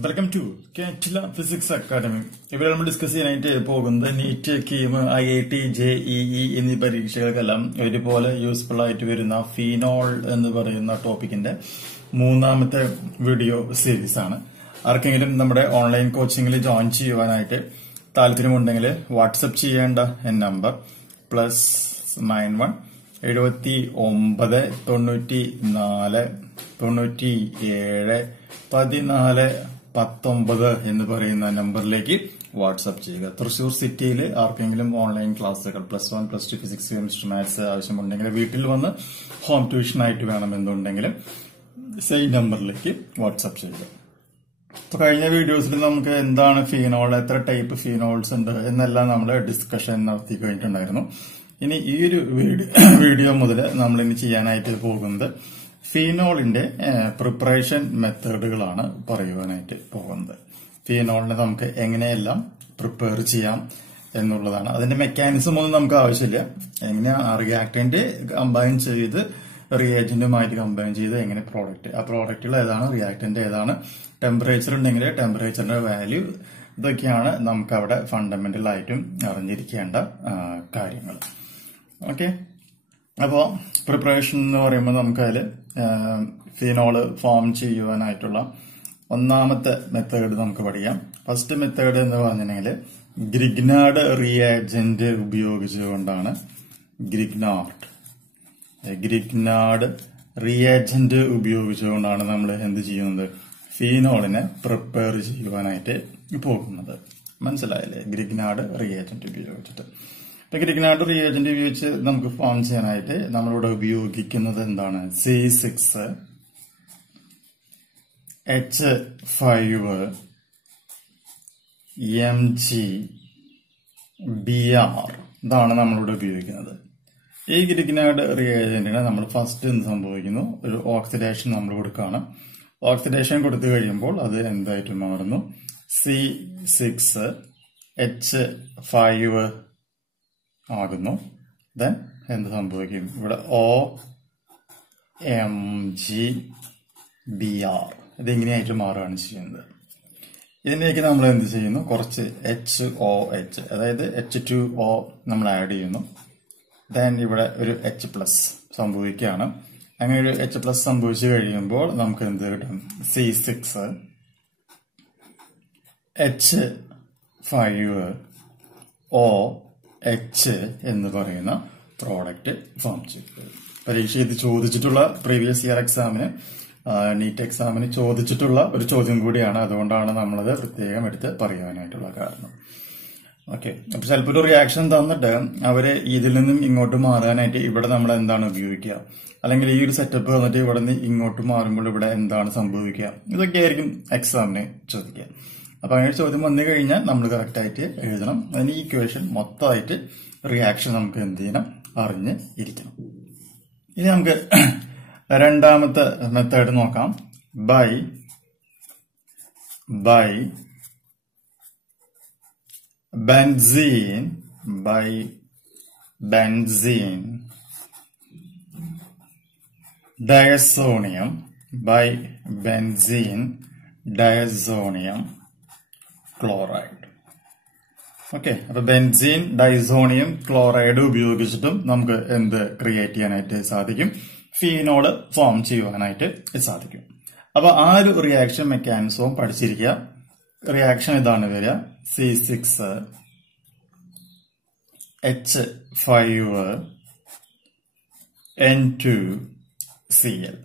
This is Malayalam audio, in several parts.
Welcome to Kattila physics academy. ഇവിടെ നമ്മൾ ഡിസ്കസ് ചെയ്യാനായിട്ട് പോകുന്നത് നീറ്റ്, കീം, IIT, JEE എന്നീ പരീക്ഷകൾക്കെല്ലാം ഒരുപോലെ യൂസ്ഫുൾ ആയിട്ട് വരുന്ന ഫീനോൾ എന്ന് പറയുന്ന ടോപ്പിക്കിന്റെ മൂന്നാമത്തെ വീഡിയോ സീരീസ് ആണ്. ആർക്കെങ്കിലും നമ്മുടെ ഓൺലൈൻ കോച്ചിങ്ങിൽ ജോയിൻ ചെയ്യുവാനായിട്ട് താല്പര്യമുണ്ടെങ്കിൽ വാട്സപ്പ് ചെയ്യേണ്ട നമ്പർ +91 79 94 97 14 19 എന്ന് പറയുന്ന നമ്പറിലേക്ക് വാട്സ്ആപ്പ് ചെയ്യുക. തൃശൂർ സിറ്റിയിൽ ആർക്കെങ്കിലും ഓൺലൈൻ ക്ലാസ്സുകൾ +1, +2 ഫിസിക്സ്, കെമിസ്ട്രി, മാത്സ് ആവശ്യമുണ്ടെങ്കിൽ വീട്ടിൽ വന്ന് ഹോം ട്യൂഷൻ ആയിട്ട് വേണമെന്നുണ്ടെങ്കിൽ സെയിം നമ്പറിലേക്ക് വാട്സ്ആപ്പ് ചെയ്യുക. അപ്പൊ കഴിഞ്ഞ വീഡിയോസിൽ നമുക്ക് എന്താണ് ഫീനോൾ, എത്ര ടൈപ്പ് ഫീനോൾസ് ഉണ്ട് എന്നെല്ലാം നമ്മൾ ഡിസ്കഷൻ നടത്തി കഴിഞ്ഞിട്ടുണ്ടായിരുന്നു. ഇനി ഈ ഒരു വീഡിയോ മുതൽ നമ്മൾ ഇനി ചെയ്യാനായിട്ട് പോകുന്നത് ഫീനോളിന്റെ പ്രിപ്പറേഷൻ മെത്തേഡുകളാണ് പറയുവാനായിട്ട് പോകുന്നത്. ഫീനോളിനെ നമുക്ക് എങ്ങനെയെല്ലാം പ്രിപ്പയർ ചെയ്യാം എന്നുള്ളതാണ്. അതിന്റെ മെക്കാനിസം ഒന്നും നമുക്ക് ആവശ്യമില്ല. എങ്ങനെ റിയാക്ടന്റ് കമ്പൈൻ ചെയ്ത് റിയേജന്റുമായിട്ട് കമ്പൈൻ ചെയ്ത് എങ്ങനെ ആ പ്രോഡക്റ്റുകൾ ഏതാണ്, റിയാക്ടന്റ് ഏതാണ്, ടെമ്പറേച്ചർ ഉണ്ടെങ്കിൽ ടെമ്പറേച്ചറിന്റെ വാല്യൂ, ഇതൊക്കെയാണ് നമുക്ക് അവിടെ ഫണ്ടമെന്റൽ ആയിട്ടും അറിഞ്ഞിരിക്കേണ്ട കാര്യങ്ങൾ. ഓക്കെ, അപ്പോ പ്രിപ്പറേഷൻ എന്ന് പറയുമ്പോൾ നമുക്ക് അതിൽ ഫീനോള് ഫോം ചെയ്യുവാനായിട്ടുള്ള ഒന്നാമത്തെ മെത്തേഡ് നമുക്ക് പഠിക്കാം. ഫസ്റ്റ് മെത്തേഡ് എന്ന് പറഞ്ഞിട്ടുണ്ടെങ്കിൽ ഗ്രിഗ്നാർഡ് റിയേജന്റ് ഉപയോഗിച്ചുകൊണ്ടാണ്. ഗ്രിഗ്നാർഡ് റിയേജന്റ് ഉപയോഗിച്ചുകൊണ്ടാണ് നമ്മൾ എന്ത് ചെയ്യുന്നത്, ഫീനോളിനെ പ്രിപ്പയർ ചെയ്യുവാനായിട്ട് പോകുന്നത്. മനസ്സിലായില്ലേ? ഗ്രിഗ്നാർഡ് റിയേജന്റ് ഉപയോഗിച്ചിട്ട്. ഗ്രിഗ്നാർഡ് റിയേജന്റ് ഉപയോഗിച്ച് നമുക്ക് ഫോം ചെയ്യാനായിട്ട് നമ്മളിവിടെ ഉപയോഗിക്കുന്നത് എന്താണ്? C6 H5 Mg Br, ഇതാണ് നമ്മളിവിടെ ഉപയോഗിക്കുന്നത്. ഈ ഗ്രിഗ്നാർഡ് റിയേജന്റിനെ നമ്മൾ ഫസ്റ്റ് എന്ത് സംഭവിക്കുന്നു, ഒരു ഓക്സിഡേഷൻ നമ്മൾ കൊടുക്കുകയാണ്. ഓക്സിഡേഷൻ കൊടുത്തു കഴിയുമ്പോൾ അത് എന്തായിട്ട് മാറുന്നു? C6 H5 ആകുന്നു. ദെൻ എന്ത് സംഭവിക്കും? ഇവിടെ OMg Br, ഇതെങ്ങനെയായിട്ട് മാറുകയാണ് ചെയ്യുന്നത്. ഇതിലേക്ക് നമ്മൾ എന്ത് ചെയ്യുന്നു? കുറച്ച് HOH, അതായത് H2O നമ്മൾ ആഡ് ചെയ്യുന്നു. ദെൻ ഇവിടെ ഒരു H+ സംഭവിക്കുകയാണ്. അങ്ങനെ ഒരു H+ സംഭവിച്ചു കഴിയുമ്പോൾ നമുക്ക് എന്ത് കിട്ടും? C6 H5 OH എന്ന് പറയുന്ന പ്രോഡക്റ്റ് ഫോം ചെയ്തു. പരീക്ഷ ഇത് ചോദിച്ചിട്ടുള്ള പ്രീവിയസ് ഇയർ എക്സാമിന്, നീറ്റ് എക്സാമിന് ചോദിച്ചിട്ടുള്ള ഒരു ചോദ്യം കൂടിയാണ്. അതുകൊണ്ടാണ് നമ്മളത് പ്രത്യേകം എടുത്ത് പറയാനായിട്ടുള്ള കാരണം. ഓക്കെ, അപ്പൊ ചിലപ്പോൾ ഒരു റിയാക്ഷൻ തന്നിട്ട് അവര് ഇതിൽ നിന്നും ഇങ്ങോട്ട് മാറാനായിട്ട് ഇവിടെ നമ്മൾ എന്താണ് ഉപയോഗിക്കുക, അല്ലെങ്കിൽ ഈ ഒരു സെറ്റപ്പ് വന്നിട്ട് ഇവിടെ നിന്ന് ഇങ്ങോട്ട് മാറുമ്പോൾ ഇവിടെ എന്താണ് സംഭവിക്കുക, ഇതൊക്കെ ആയിരിക്കും എക്സാമിന് ചോദിക്കുക. അപ്പൊ അങ്ങനെ ചോദ്യം വന്നു കഴിഞ്ഞാൽ നമ്മൾ കറക്റ്റ് ആയിട്ട് എഴുതണം. അതിന് ഈ ഇക്വേഷൻ മൊത്തമായിട്ട് റിയാക്ഷൻ നമുക്ക് എന്ത് ചെയ്യണം, അറിഞ്ഞ് ഇരിക്കണം. ഇനി നമുക്ക് രണ്ടാമത്തെ മെത്തേഡ് നോക്കാം. By benzene diazonium chloride. Okay, അപ്പൊ ബെൻസീൻ ഡൈസോണിയം ക്ലോറൈഡ് ഉപയോഗിച്ചിട്ടും നമുക്ക് എന്ത് ക്രിയേറ്റ് ചെയ്യാനായിട്ട് സാധിക്കും? ഫീനോള് ഫോം ചെയ്യുവാനായിട്ട് സാധിക്കും. അപ്പൊ ആ ഒരു റിയാക്ഷൻ മെക്കാനിസവും പഠിച്ചിരിക്കുക. റിയാക്ഷൻ ഇതാണ് വരിക: C6 H5 N2Cl.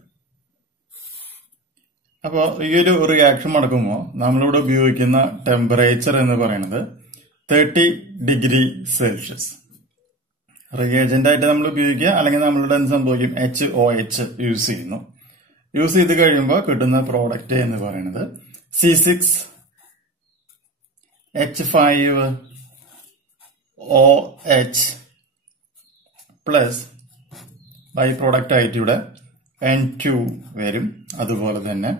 അപ്പോ ഈ ഒരു റിയാക്ഷൻ നടക്കുമ്പോൾ നമ്മളിവിടെ ഉപയോഗിക്കുന്ന ടെമ്പറേച്ചർ എന്ന് പറയുന്നത് 30°C. റിയേജന്റ് ആയിട്ട് നമ്മൾ ഉപയോഗിക്കുക, അല്ലെങ്കിൽ നമ്മളിവിടെ എന്ത് സംഭവിക്കും? HOH യൂസ് ചെയ്യുന്നു. യൂസ് ചെയ്ത് കഴിയുമ്പോൾ കിട്ടുന്ന പ്രോഡക്റ്റ് എന്ന് പറയുന്നത് C6 H5 OH plus by product ആയിട്ട് ഇവിടെ N2 വരും. അതുപോലെ തന്നെ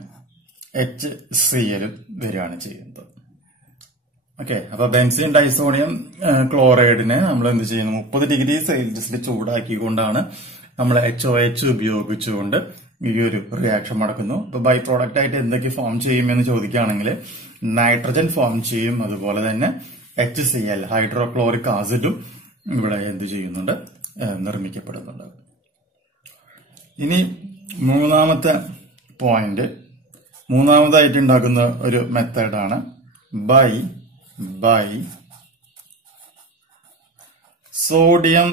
HCl വരികയാണ് ചെയ്യുന്നത്. ഓക്കെ, അപ്പൊ ബെൻസീൻ ഡൈസോണിയം ക്ലോറൈഡിനെ നമ്മൾ എന്ത് ചെയ്യുന്നു? 30°C ചൂടാക്കിക്കൊണ്ടാണ് നമ്മൾ HOH ഉപയോഗിച്ചുകൊണ്ട് ഈ ഒരു റിയാക്ഷൻ നടക്കുന്നു. ഇപ്പൊ ബൈ പ്രോഡക്റ്റ് ആയിട്ട് എന്തൊക്കെ ഫോം ചെയ്യുമെന്ന് ചോദിക്കുകയാണെങ്കിൽ നൈട്രജൻ ഫോം ചെയ്യും, അതുപോലെ തന്നെ HCl ഹൈഡ്രോക്ലോറിക് ആസിഡും ഇവിടെ എന്ത് ചെയ്യുന്നുണ്ട്, നിർമ്മിക്കപ്പെടുന്നുണ്ട്. ഇനി മൂന്നാമത്തെ പോയിന്റ്, മൂന്നാമതായിട്ട് ഉണ്ടാക്കുന്ന ഒരു മെത്തേഡാണ് by sodium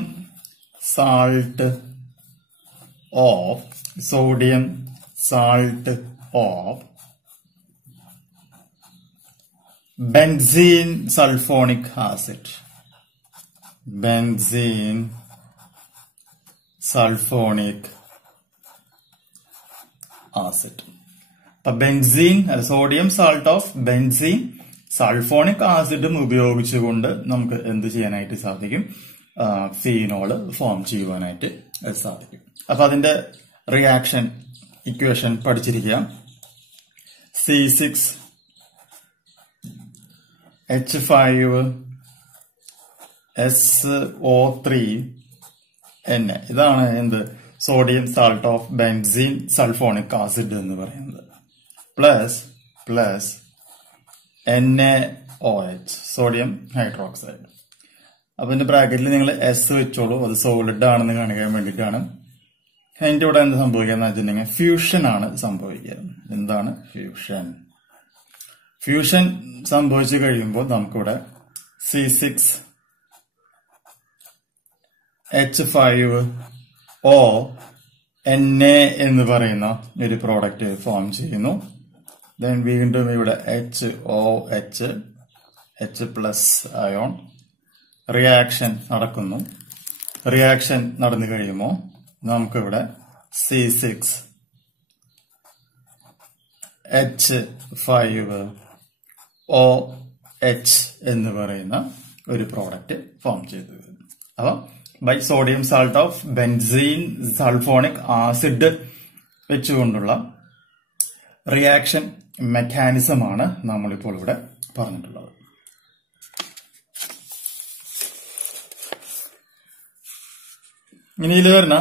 salt of benzene sulfonic acid. അപ്പൊ benzene sodium salt of benzene sulfonic ആസിഡും ഉപയോഗിച്ചുകൊണ്ട് നമുക്ക് എന്ത് ചെയ്യാനായിട്ട് സാധിക്കും, ഫീനോള് ഫോം ചെയ്യുവാനായിട്ട് സാധിക്കും. അപ്പൊ അതിന്റെ റിയാക്ഷൻ ഇക്വേഷൻ പഠിച്ചിരിക്കുക. C6H5SO3N, ഇതാണ് എന്ത്, sodium salt of benzene sulphonic acid എന്ന് പറയുന്നത്. Plus NaOH sodium hydroxide. അപ്പൊ ഇതിന്റെ ബ്രാക്കറ്റിൽ നിങ്ങൾ S വെച്ചോളൂ, അത് സോളിഡ് ആണെന്ന് കാണിക്കാൻ വേണ്ടിയിട്ടാണ്. അതിന്റെ ഇവിടെ എന്ത് സംഭവിക്കാന്ന് വെച്ചിട്ടുണ്ടെങ്കിൽ ഫ്യൂഷൻ ആണ് സംഭവിക്കുക. എന്താണ് ഫ്യൂഷൻ സംഭവിച്ചു കഴിയുമ്പോൾ നമുക്കിവിടെ C6H5ONa എന്ന് പറയുന്ന ഒരു പ്രോഡക്റ്റ് ഫോം ചെയ്യുന്നു. ദെൻ വീണ്ടും ഇവിടെ HOH H+ അയോൺ റിയാക്ഷൻ നടക്കുന്നു. റിയാക്ഷൻ നടന്നു കഴിയുമ്പോൾ നമുക്കിവിടെ C6H5OH എന്ന് പറയുന്ന ഒരു പ്രോഡക്റ്റ് ഫോം ചെയ്തു. അപ്പൊ by sodium salt of benzene sulphonic acid വെച്ചുകൊണ്ടുള്ള റിയാക്ഷൻ മെക്കാനിസമാണ് നമ്മളിപ്പോൾ ഇവിടെ പറഞ്ഞിട്ടുള്ളത്. ഇനി ഇതിൽ വരുന്ന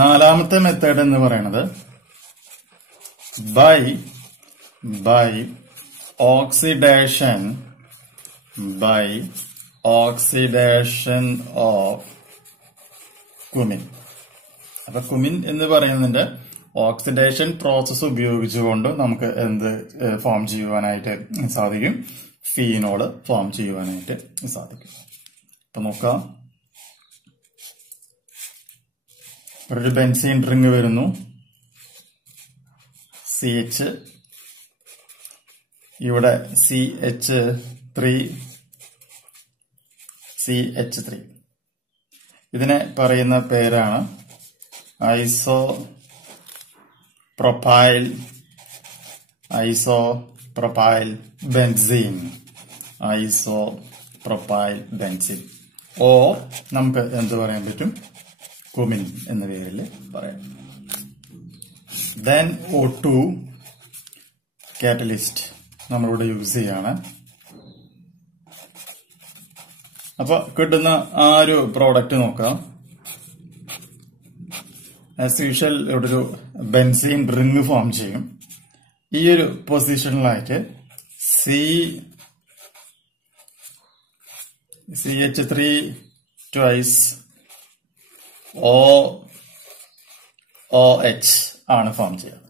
നാലാമത്തെ മെത്തേഡ് എന്ന് പറയുന്നത് ബൈ ഓക്സിഡേഷൻ ഓഫ് കുമിൻ. അപ്പൊ കുമിൻ എന്ന് പറയുന്നതിന്റെ ഓക്സിഡേഷൻ പ്രോസസ് ഉപയോഗിച്ചുകൊണ്ട് നമുക്ക് എന്ത് ഫോം ചെയ്യുവാനായിട്ട് സാധിക്കും, ഫീനോള് ഫോം ചെയ്യുവാനായിട്ട് സാധിക്കും. അപ്പൊ നോക്കാം, ഒരു ബെൻസീൻ റിംഗ് വരുന്നു, CH, ഇവിടെ CH3. ഇതിനെ പറയുന്ന പേരാണ് ഐസോപ്രൊപ്പൈൽ ബെൻസീൻ. ഓ നമുക്ക് എന്ത് പറയാൻ പറ്റും, കുമിൻ എന്ന പേരിൽ പറയാം. ദെൻ O2 കാറ്റലിസ്റ്റ് നമ്മളിവിടെ യൂസ് ചെയ്യാണ്. അപ്പൊ കിട്ടുന്ന ആ ഒരു പ്രോഡക്റ്റ് നോക്കാം. ആസ് യൂഷ്വൽ ഇവിടെ ഒരു ബെൻസീൻ റിംഗ് ഫോം ചെയ്യും. ഈ ഒരു പൊസിഷനിലായിട്ട് CH3 ട്വൈസ് OH ആണ് ഫോം ചെയ്യുക.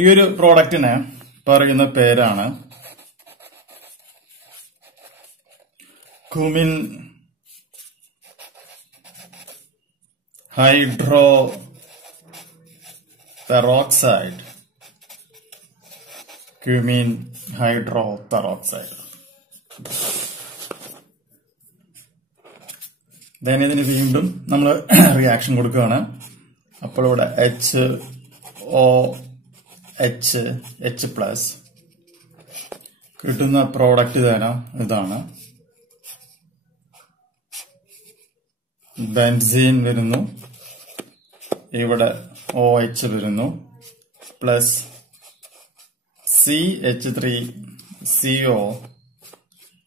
ഈ ഒരു പ്രോഡക്റ്റിന് പറയുന്ന പേരാണ് കുമിൻ ഹൈഡ്രോപെറോക്സൈഡ്. ദെൻ ഇതിന് വീണ്ടും നമ്മൾ റിയാക്ഷൻ കൊടുക്കുകയാണ്. അപ്പോൾ ഇവിടെ H+, കിട്ടുന്ന പ്രോഡക്റ്റ് തരാം, ഇതാണ് ബെൻസീൻ വരുന്നു, ഇവിടെ OH വരുന്നു, പ്ലസ് CH3CO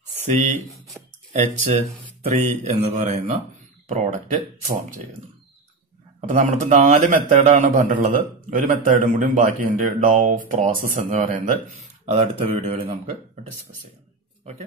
CH3 എന്ന് പറയുന്ന പ്രോഡക്റ്റ് ഫോം ചെയ്യുന്നു. അപ്പൊ നമ്മളിപ്പോ 4 മെത്തേഡാണ് പറഞ്ഞിട്ടുള്ളത്. ഒരു മെത്തേഡും കൂടി ബാക്കിയുണ്ട്, ഡോ ഓഫ് പ്രോസസ് എന്ന് പറയുന്നത്. അത് അടുത്ത വീഡിയോയിൽ നമുക്ക് ഡിസ്കസ് ചെയ്യാം. ഓക്കെ.